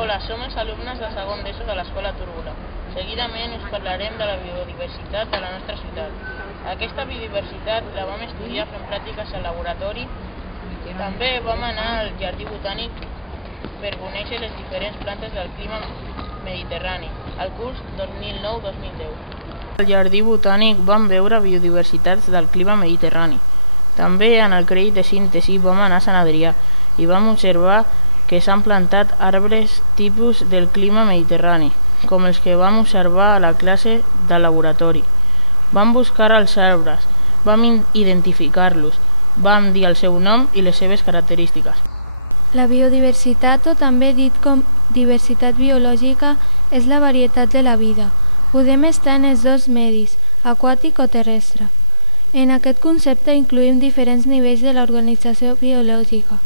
Hola, som els alumnes de segon d'ESO de l'Escola Túrgula. Seguidament us parlarem de la biodiversitat de la nostra ciutat. Aquesta biodiversitat la vam estudiar fent pràctiques al laboratori. També vam anar al Jardí Botànic per conèixer les diferents plantes del clima mediterrani, al curs 2009-2010. Al Jardí Botànic vam veure biodiversitats del clima mediterrani. També en el crèdit de síntesi vam anar a Sant Adrià i vam observar que s'han plantat arbres tipus del clima mediterrani, com els que vam observar a la classe de laboratori. Vam buscar els arbres, vam identificar-los, vam dir el seu nom i les seves característiques. La biodiversitat, o també dit com diversitat biològica, és la varietat de la vida. Podem estar en els dos medis, aquàtic o terrestre. En aquest concepte incloïm diferents nivells de l'organització biològica,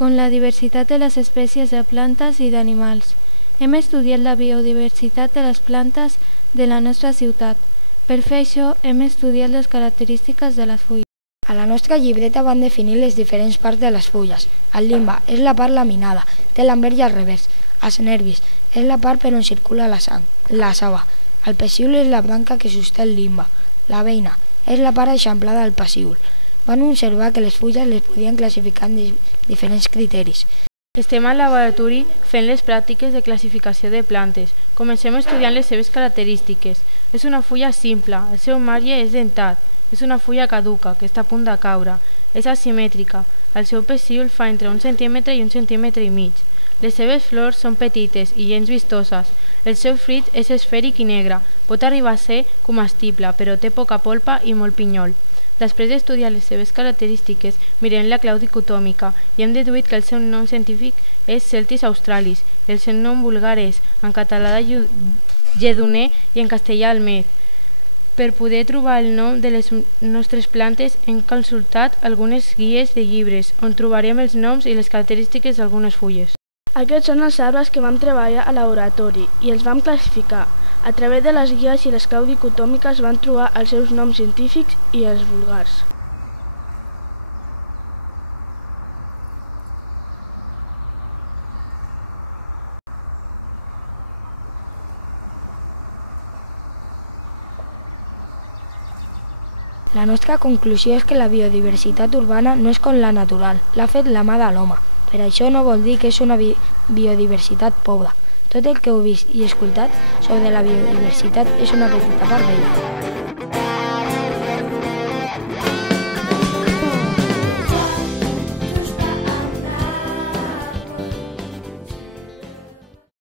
com la diversitat de les espècies de plantes i d'animals. Hem estudiat la biodiversitat de les plantes de la nostra ciutat. Per fer això, hem estudiat les característiques de les fulles. A la nostra llibreta van definir les diferents parts de les fulles. El limbe és la part laminada, té l'anvers al revers. Els nervis és la part per on circula la sang, la saba. El pecíol és la branca que sosté el limbe. La beina és la part eixamplada del pecíol. Van observar que les fulles les podien classificar en diferents criteris. Estem al laboratori fent les pràctiques de classificació de plantes. Comencem estudiant les seves característiques. És una fulla simple, el seu marge és dentat. És una fulla caduca, que està a punt de caure. És asimètrica. El seu pecíol fa entre 1 centímetre i 1,5 centímetres. Les seves flors són petites i gens vistoses. El seu fruit és esfèric i negre. Pot arribar a ser comestible, però té poca polpa i molt pinyol. Després d'estudiar les seves característiques, mirem la clau dicotòmica i hem deduït que el seu nom científic és Celtis australis. El seu nom vulgar és, en català, lledoner i en castellà almet. Per poder trobar el nom de les nostres plantes hem consultat algunes guies de llibres on trobarem els noms i les característiques d'algunes fulles. Aquests són els arbres que vam treballar al laboratori i els vam classificar. A través de les guies i les claus dicotòmiques van trobar els seus noms científics i els vulgars. La nostra conclusió és que la biodiversitat urbana no és com la natural, l'ha fet la mà de l'home. Per això no vol dir que és una biodiversitat pobra. Tot el que heu vist i escoltat sobre la biodiversitat és una petita part d'ella.